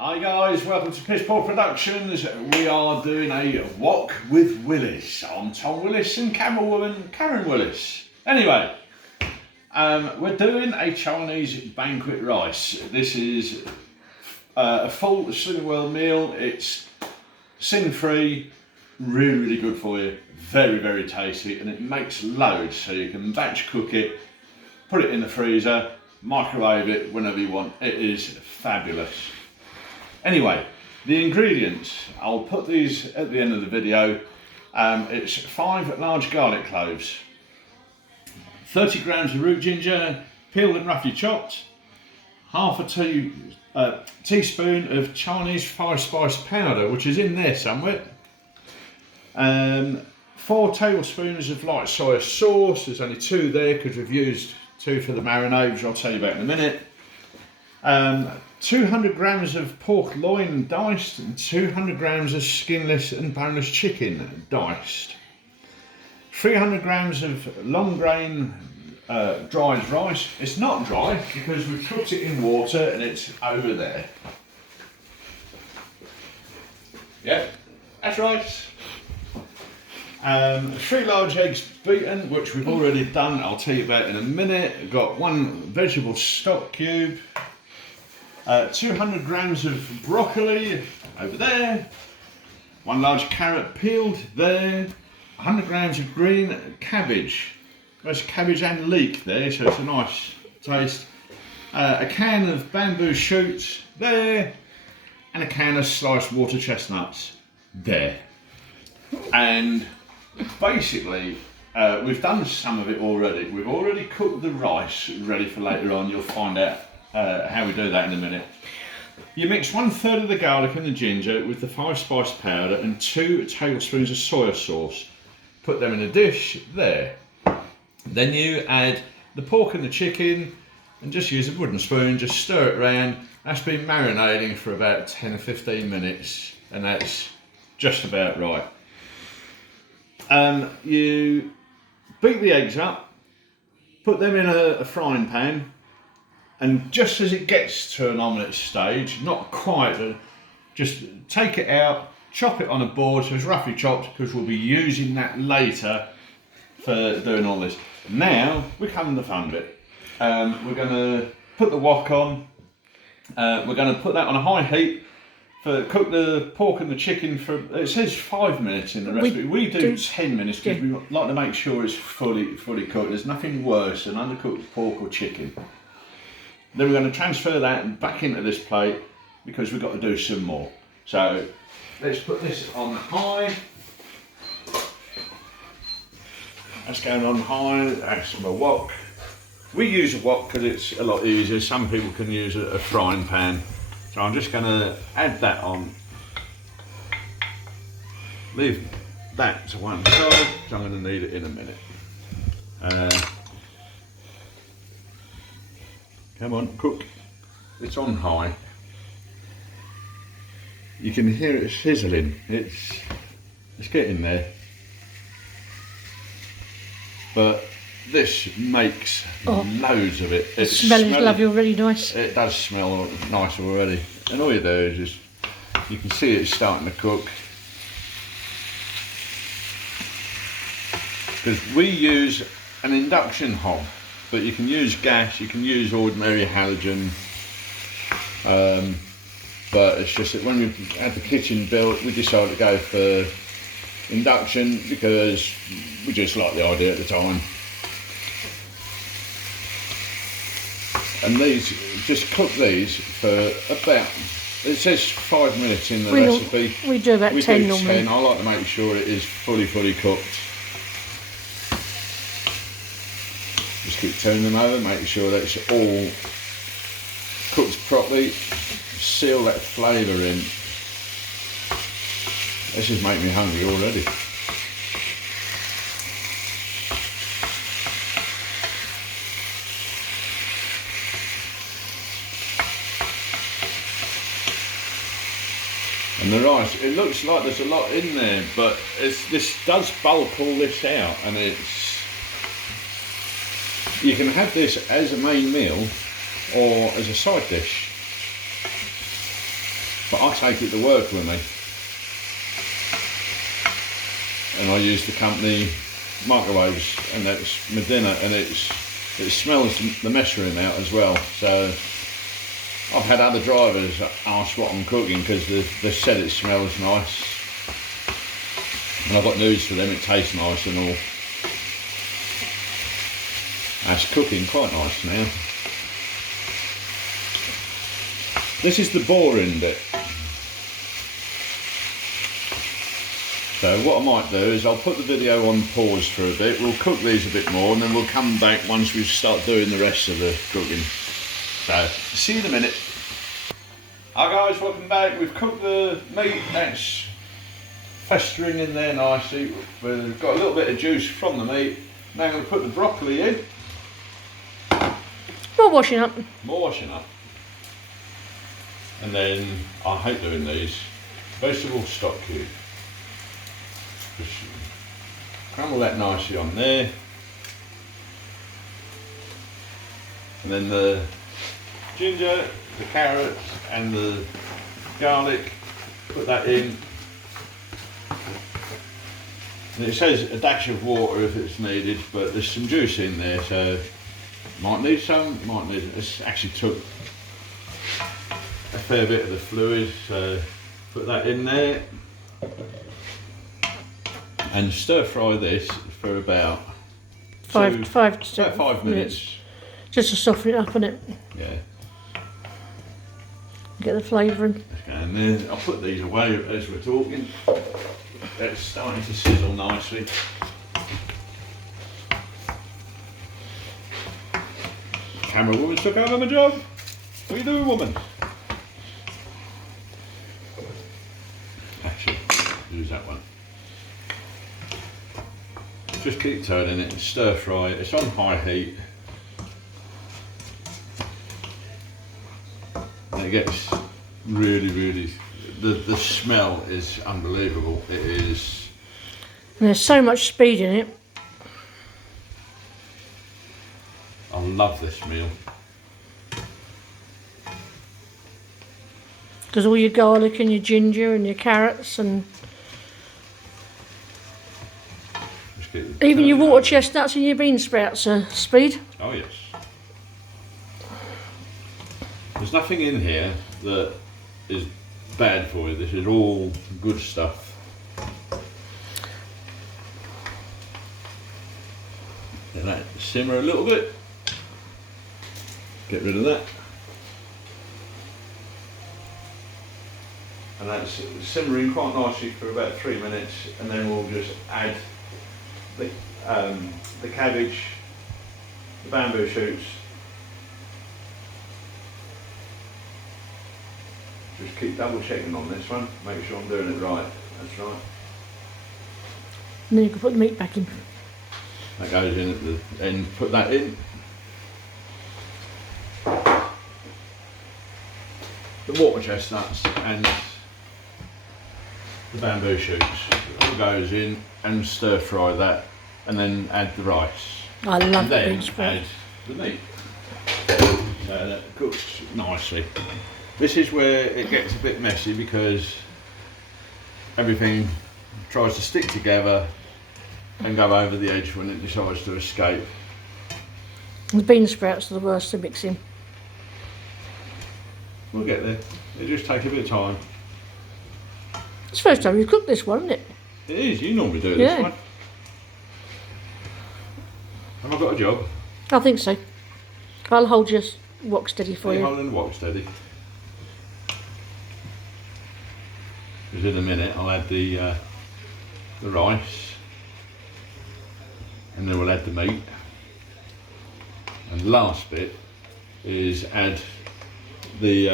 Hi guys, welcome to Piss Poor Productions. We are doing a wok with Willis. I'm Tom Willis and camerawoman Karen Willis. Anyway, we're doing a Chinese banquet rice. This is a full Cineworld meal. It's sin free, really good for you. Very, very tasty, and it makes loads, so you can batch cook it, put it in the freezer, microwave it whenever you want. It is fabulous. Anyway, the ingredients, I'll put these at the end of the video. It's 5 large garlic cloves, 30 grams of root ginger, peeled and roughly chopped, half a teaspoon of Chinese 5-spice powder, which is in there somewhere, 4 tablespoons of light soy sauce. There's only 2 there because we've used 2 for the marinade, which I'll tell you about in a minute. 200 grams of pork loin diced and 200 grams of skinless and boneless chicken diced. 300 grams of long grain dried rice. It's not dry because we've cooked it in water and it's over there. Yep, that's rice. 3 large eggs beaten, which we've already done. I'll tell you about in a minute. I've got 1 vegetable stock cube. 200 grams of broccoli over there, 1 large carrot peeled there, 100 grams of green cabbage. There's cabbage and leek there, so it's a nice taste. A can of bamboo shoots there, and a can of sliced water chestnuts there. And basically, we've done some of it already. We've already cooked the rice ready for later on. You'll find out how we do that in a minute. You mix 1/3 of the garlic and the ginger with the 5-spice powder and 2 tablespoons of soy sauce. Put them in a dish there. Then you add the pork and the chicken and just use a wooden spoon, just stir it around. That's been marinating for about 10 or 15 minutes and that's just about right. You beat the eggs up, put them in a frying pan, and just as it gets to an omelette stage, not quite, just take it out, chop it on a board so it's roughly chopped because we'll be using that later for doing all this. Now we come to the fun bit. We're going to put the wok on. We're going to put that on a high heat. Cook the pork and the chicken for, it says 5 minutes in the recipe. We do 10 minutes because we like to make sure it's fully cooked. There's nothing worse than undercooked pork or chicken. Then we're going to transfer that back into this plate because we've got to do some more. So let's put this on high. That's going on high. That's my wok. We use a wok because it's a lot easier. Some people can use a frying pan. So I'm just going to add that on. Leave that to one side because I'm going to need it in a minute. Come on, cook. It's on high. You can hear it sizzling. It's getting there. But this makes loads of it. It smells lovely already, nice. It does smell nice already. And all you do is just, you can see it's starting to cook. Because we use an induction hob. But you can use gas, you can use ordinary halogen, but it's just that when we had the kitchen built, we decided to go for induction because we just liked the idea at the time. And these, just cook these for about, it says 5 minutes in the recipe. We do about 10 normally. I like to make sure it is fully cooked. Just keep turning them over, making sure that it's all cooked properly. Seal that flavour in. This is making me hungry already. And the rice, it looks like there's a lot in there, but this does bulk all this out, and you can have this as a main meal or as a side dish. but I take it to work with me. And I use the company microwaves, and that's my dinner, and it smells the mess room out as well. So I've had other drivers ask what I'm cooking because they said it smells nice, and I've got news for them, it tastes nice and all. That's cooking quite nice now. This is the boring bit. So what I might do is I'll put the video on pause for a bit, we'll cook these a bit more, and then we'll come back once we start doing the rest of the cooking. So, see you in a minute. Hi guys, welcome back. We've cooked the meat, that's festering in there nicely. We've got a little bit of juice from the meat. Now I'm going to put the broccoli in. More washing up. More washing up. And then, I hate doing these, vegetable stock cube. Just crumble that nicely on there, and then the ginger, the carrots and the garlic, put that in. And it says a dash of water if it's needed, but there's some juice in there, so might need some, might need it. This actually took a fair bit of the fluid, so put that in there. And stir fry this for about 5 minutes. Just to soften it up, innit? Yeah. Get the flavour in. And then I'll put these away as we're talking. That's starting to sizzle nicely. Camera woman took over my job. What do you do, woman? Actually, use that one. Just keep turning it, stir fry it. It's on high heat. And it gets really, the smell is unbelievable. It is. And there's so much speed in it. I love this meal. Because all your garlic and your ginger and your carrots and even your water chestnuts and your bean sprouts are speed. Oh yes. There's nothing in here that is bad for you. This is all good stuff. Let that simmer a little bit. Get rid of that. And that's simmering quite nicely for about 3 minutes, and then we'll just add the cabbage, the bamboo shoots. Just keep double checking on this one, make sure I'm doing it right. That's right. And then you can put the meat back in. That goes in at the end, put that in. The water chestnuts and the bamboo shoots all goes in, and stir fry that, and then add the rice. I love and the then bean sprout. add the meat. So that cooks nicely. This is where it gets a bit messy because everything tries to stick together and go over the edge when it decides to escape. The bean sprouts are the worst to mix in. We'll get there. It just takes a bit of time. It's the first time you've cooked this one, isn't it? It is, you normally do Yeah. this one. Have I got a job? I think so. I'll hold your wok steady for Keep you. holding the wok steady. Because in a minute I'll add the rice, and then we'll add the meat, and last bit is add the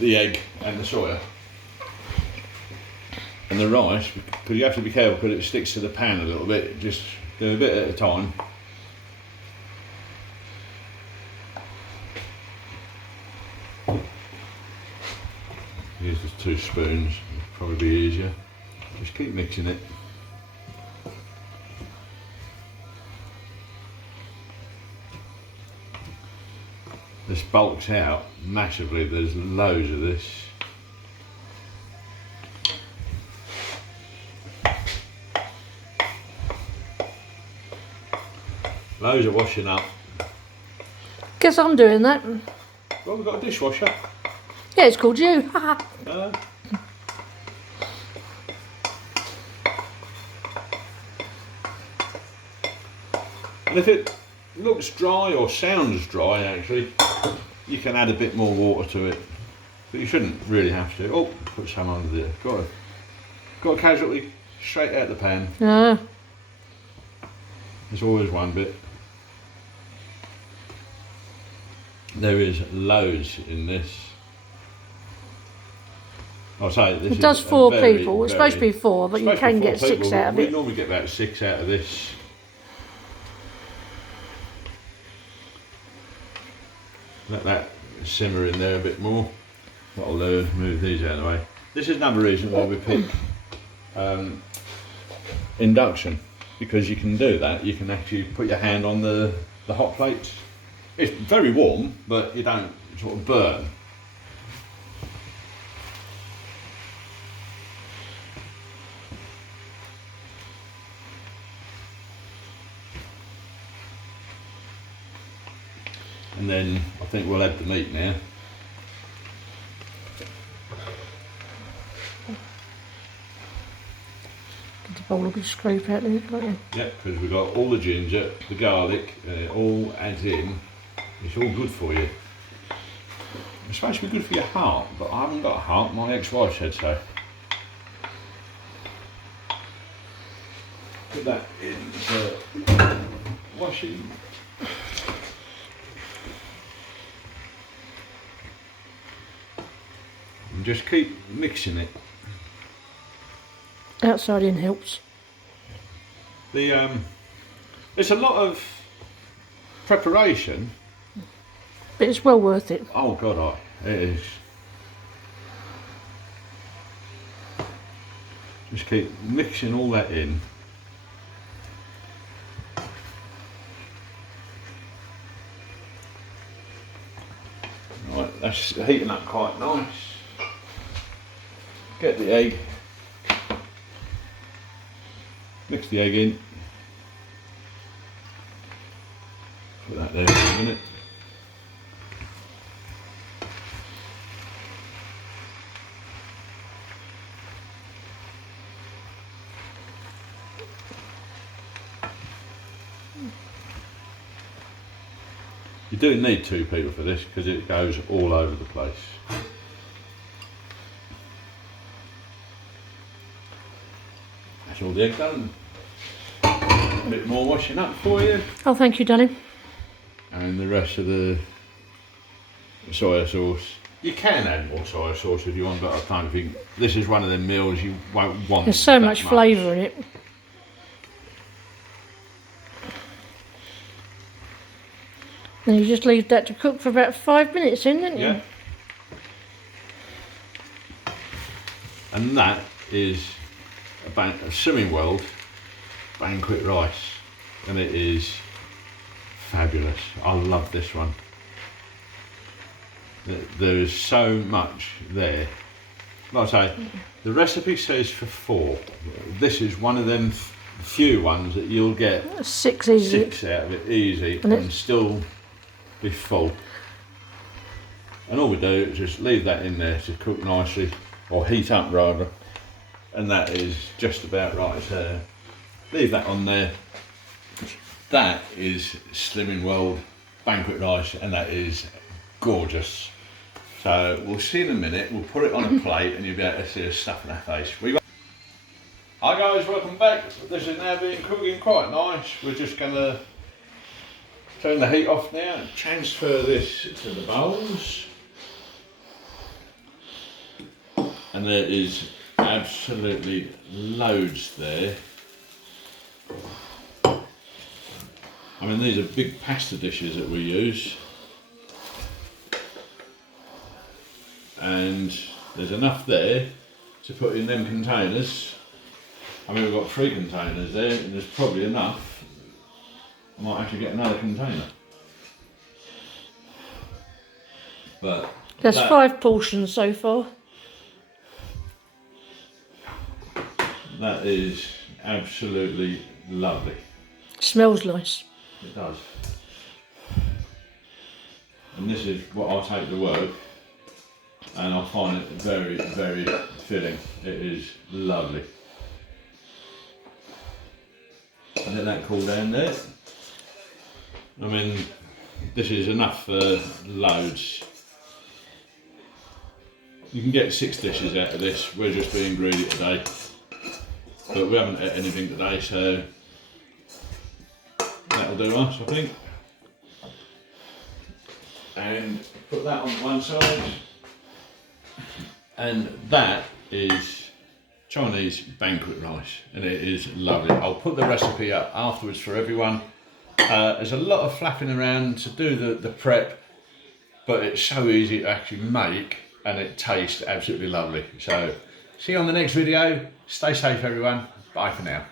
egg and the soya. And the rice, because you have to be careful because it sticks to the pan a little bit, just do a bit at a time. Use the 2 spoons, probably be easier. Just keep mixing it. This bulks out massively. There's loads of this. Loads of washing up. Guess I'm doing that. Well, we've got a dishwasher. Yeah, it's called you. And if it looks dry or sounds dry, actually, you can add a bit more water to it. But you shouldn't really have to. Oh, put some under there. Got a casualty straight out the pan. Yeah. There's always one bit. There is loads in this. I'll say this. It does 4 people. It's supposed to be 4, but you can get 6 out of We it. normally get about 6 out of this. Let that simmer in there a bit more. What I'll do is move these out of the way. This is another reason why we pick induction, because you can do that. You can actually put your hand on the hot plates. It's very warm, but you don't sort of burn. And then I think we'll add the meat now. Get the bowl of scrape out there, can't you? Yeah, because we've got all the ginger, the garlic, and it all adds in. It's all good for you. It's supposed to be good for your heart, but I haven't got a heart. My ex-wife said so. Put that in the washing. And just keep mixing it. Outside in helps. It's a lot of preparation. But it's well worth it. Oh God, it is. Just keep mixing all that in. Right, that's heating up quite nice. Get the egg. Mix the egg in. Put that there for a minute. You do need 2 people for this because it goes all over the place. That's all the egg done. A bit more washing up for you. Oh, thank you, darling. And the rest of the soya sauce. You can add more soya sauce if you want, but I don't think this is one of them meals you won't want. There's so much flavour in it. And you just leave that to cook for about 5 minutes, didn't you? Yeah. And that is a Swimming World Banquet Rice, and it is fabulous. I love this one. There is so much there. Like I say, the recipe says for 4. This is one of them few ones that you'll get 6 easy. 6 out of it easy and still be full. And all we do is just leave that in there to cook nicely, or heat up rather, and that is just about right. So leave that on there. That is Slimming World Banquet Rice, and that is gorgeous. So we'll see in a minute. We'll put it on a plate and you'll be able to see us stuffing our face. Hi guys, welcome back. This is now being cooking quite nice. We're just going to turn the heat off now and transfer this to the bowls. And there is absolutely loads there. I mean, these are big pasta dishes that we use. And there's enough there to put in them containers. I mean, we've got 3 containers there, and there's probably enough. I might have to get another container. But There's 5 portions so far. that is absolutely lovely. Smells nice. It does. And this is what I'll take to work, and I find it very, very filling. It is lovely. Let that cool down there. I mean, this is enough for loads. You can get 6 dishes out of this. We're just being greedy today, but we haven't ate anything today, so that'll do us, I think. And put that on one side, and that is Chinese banquet rice, and it is lovely. I'll put the recipe up afterwards for everyone. There's a lot of flapping around to do the prep, but it's so easy to actually make, and it tastes absolutely lovely. So see you on the next video. Stay safe everyone. Bye for now.